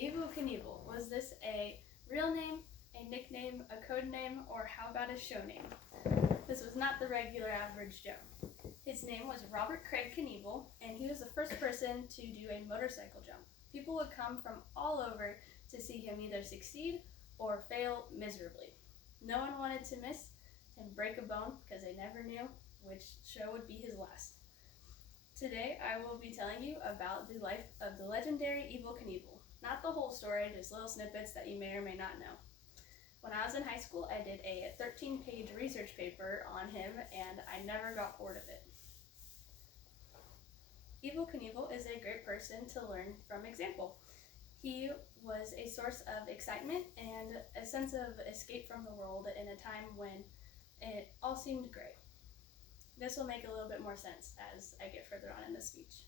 Evel Knievel, was this a real name, a nickname, a code name, or how about a show name? This was not the regular average Joe. His name was Robert Craig Knievel, and he was the first person to do a motorcycle jump. People would come from all over to see him either succeed or fail miserably. No one wanted to miss and break a bone because they never knew which show would be his last. Today I will be telling you about the life of the legendary Evel Knievel. Not the whole story, just little snippets that you may or may not know. When I was in high school, I did a 13-page research paper on him, and I never got bored of it. Evel Knievel is a great person to learn from example. He was a source of excitement and a sense of escape from the world in a time when it all seemed gray. This will make a little bit more sense as I get further on in the speech.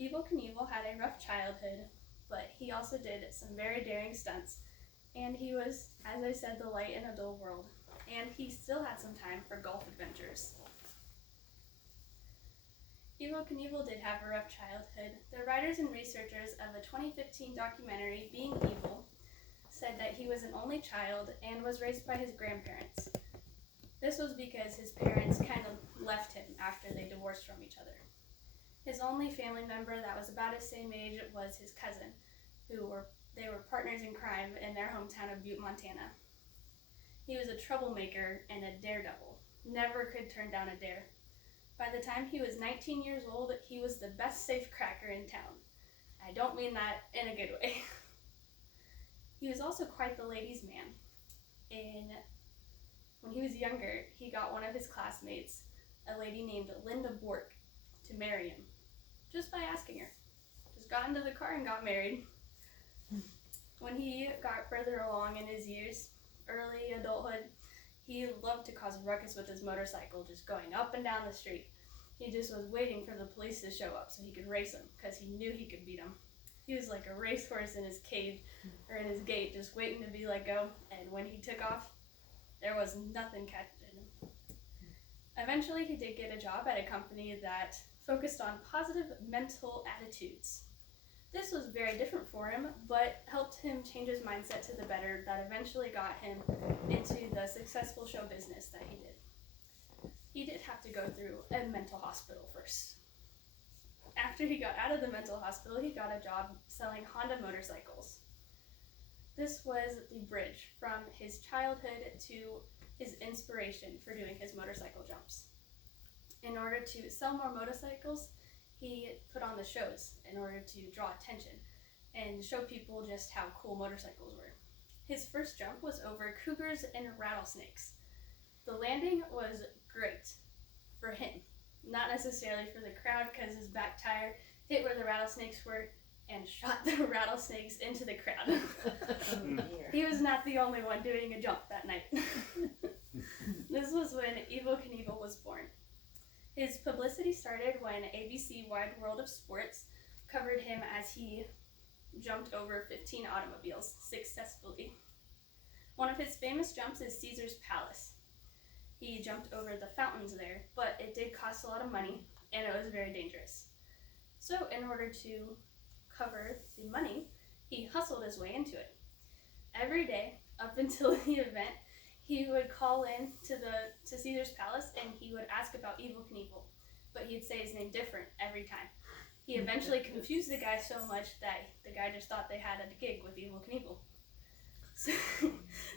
Evel Knievel had a rough childhood, but he also did some very daring stunts, and he was, as I said, the light in a dull world, and he still had some time for golf adventures. Evel Knievel did have a rough childhood. The writers and researchers of a 2015 documentary, Being Evel, said that he was an only child and was raised by his grandparents. This was because his parents kind of left him after they divorced from each other. His only family member that was about his same age was his cousin, they were partners in crime in their hometown of Butte, Montana. He was a troublemaker and a daredevil, never could turn down a dare. By the time he was 19 years old, he was the best safe cracker in town. I don't mean that in a good way. He was also quite the ladies' man. When he was younger, he got one of his classmates, a lady named Linda Bork, to marry him, just by asking her. Just got into the car and got married. When he got further along in his years, early adulthood, he loved to cause a ruckus with his motorcycle, just going up and down the street. He just was waiting for the police to show up so he could race them, because he knew he could beat them. He was like a racehorse in his cave, or in his gate, just waiting to be let go, and when he took off, there was nothing catching him. Eventually, he did get a job at a company that focused on positive mental attitudes. This was very different for him, but helped him change his mindset to the better that eventually got him into the successful show business that he did. He did have to go through a mental hospital first. After he got out of the mental hospital, he got a job selling Honda motorcycles. This was the bridge from his childhood to his inspiration for doing his motorcycle jumps. In order to sell more motorcycles, he put on the shows in order to draw attention and show people just how cool motorcycles were. His first jump was over cougars and rattlesnakes. The landing was great for him, not necessarily for the crowd, because his back tire hit where the rattlesnakes were and shot the rattlesnakes into the crowd. He was not the only one doing a jump that night. This was when Evel Knievel was born. His publicity started when ABC Wide World of Sports covered him as he jumped over 15 automobiles successfully. One of his famous jumps is Caesar's Palace. He jumped over the fountains there, but it did cost a lot of money and it was very dangerous. So in order to cover the money, he hustled his way into it. Every day up until the event, he would call in to Caesar's Palace and he would ask about Evel Knievel, but he'd say his name different every time. He eventually confused the guy so much that the guy just thought they had a gig with Evel Knievel.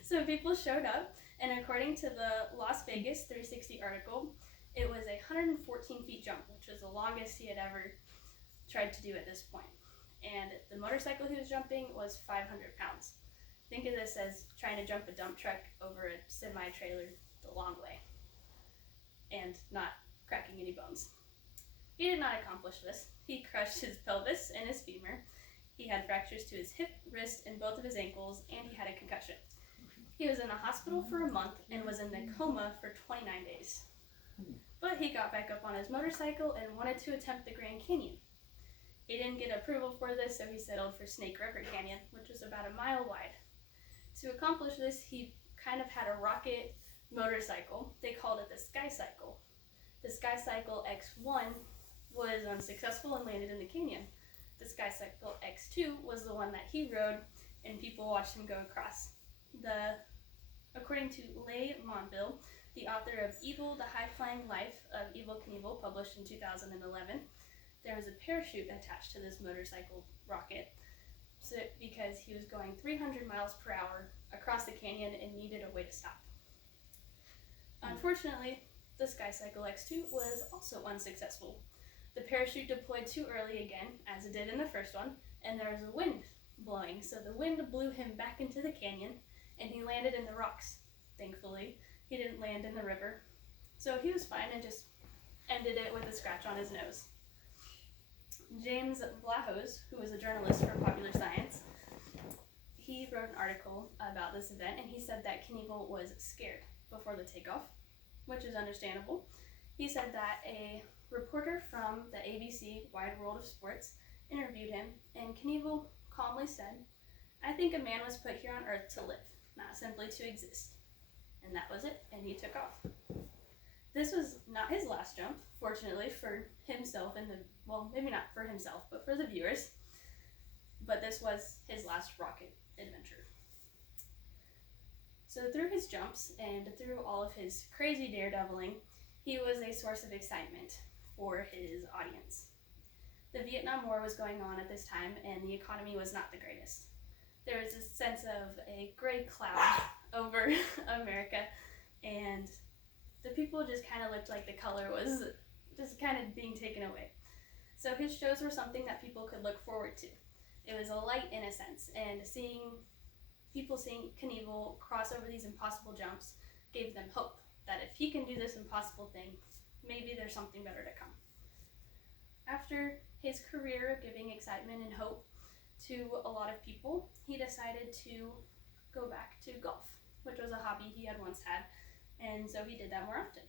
So people showed up, and according to the Las Vegas 360 article, it was a 114 feet jump, which was the longest he had ever tried to do at this point. And the motorcycle he was jumping was 500 pounds. Think of this as trying to jump a dump truck over a semi-trailer the long way and not cracking any bones. He did not accomplish this. He crushed his pelvis and his femur. He had fractures to his hip, wrist, and both of his ankles, and he had a concussion. He was in a hospital for a month and was in a coma for 29 days. But he got back up on his motorcycle and wanted to attempt the Grand Canyon. He didn't get approval for this, so he settled for Snake River Canyon, which was about a mile wide. To accomplish this, he kind of had a rocket motorcycle, they called it the Sky Cycle. The Sky Cycle X1 was unsuccessful and landed in the canyon. The Sky Cycle X2 was the one that he rode, and people watched him go across. According to Leigh Montville, the author of Evel, The High-Flying Life of Evel Knievel, published in 2011, there was a parachute attached to this motorcycle rocket because he was going 300 miles per hour across the canyon and needed a way to stop. Unfortunately, the Sky Cycle X2 was also unsuccessful. The parachute deployed too early again, as it did in the first one, and there was a wind blowing, so the wind blew him back into the canyon, and he landed in the rocks. Thankfully, he didn't land in the river, so he was fine and just ended it with a scratch on his nose. James Blahos, who was a journalist for Popular Science, he wrote an article about this event, and he said that Knievel was scared before the takeoff, which is understandable. He said that a reporter from the ABC Wide World of Sports interviewed him, and Knievel calmly said, "I think a man was put here on Earth to live, not simply to exist." And that was it, and he took off. This was not his last jump, fortunately for himself and maybe not for himself, but for the viewers. But this was his last rocket adventure. So through his jumps and through all of his crazy daredeviling, he was a source of excitement for his audience. The Vietnam War was going on at this time, and the economy was not the greatest. There was this sense of a gray cloud over America, and the people just kind of looked like the color was just kind of being taken away. So his shows were something that people could look forward to. It was a light in a sense, and seeing Knievel cross over these impossible jumps gave them hope that if he can do this impossible thing, maybe there's something better to come. After his career of giving excitement and hope to a lot of people, he decided to go back to golf, which was a hobby he had once had, and so he did that more often.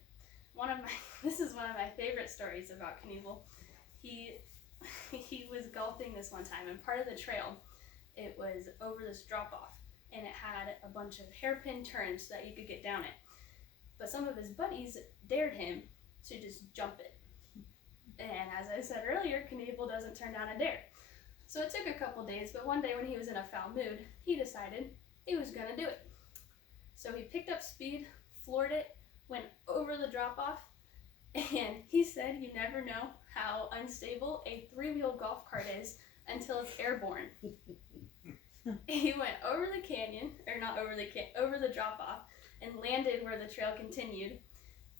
This is one of my favorite stories about Knievel. He was golfing this one time, and part of the trail, it was over this drop-off, and it had a bunch of hairpin turns that you could get down it. But some of his buddies dared him to just jump it. And as I said earlier, Knievel doesn't turn down a dare. So it took a couple days, but one day when he was in a foul mood, he decided he was gonna do it. So he picked up speed, floored it, went over the drop-off, and he said you never know how unstable a three-wheel golf cart is until it's airborne. He went over the canyon, or not over the drop-off, and landed where the trail continued,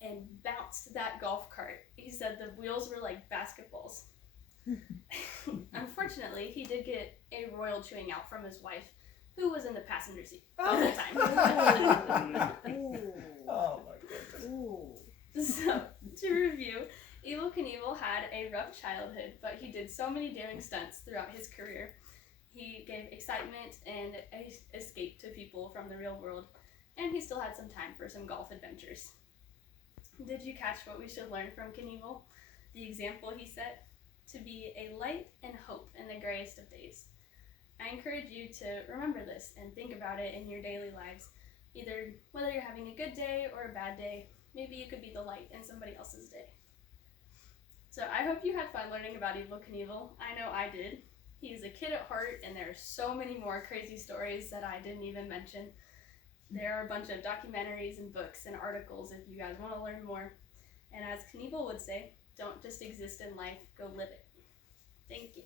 and bounced that golf cart. He said the wheels were like basketballs. Unfortunately, he did get a royal chewing out from his wife, who was in the passenger seat the whole time. Oh my goodness. So, to review, Evel Knievel had a rough childhood, but he did so many daring stunts throughout his career. He gave excitement and escape to people from the real world, and he still had some time for some golf adventures. Did you catch what we should learn from Knievel? The example he set? To be a light and hope in the grayest of days. I encourage you to remember this and think about it in your daily lives. Either whether you're having a good day or a bad day, maybe you could be the light in somebody else's day. So I hope you had fun learning about Evel Knievel. I know I did. He's a kid at heart, and there are so many more crazy stories that I didn't even mention. There are a bunch of documentaries and books and articles if you guys want to learn more. And as Knievel would say, don't just exist in life, go live it. Thank you.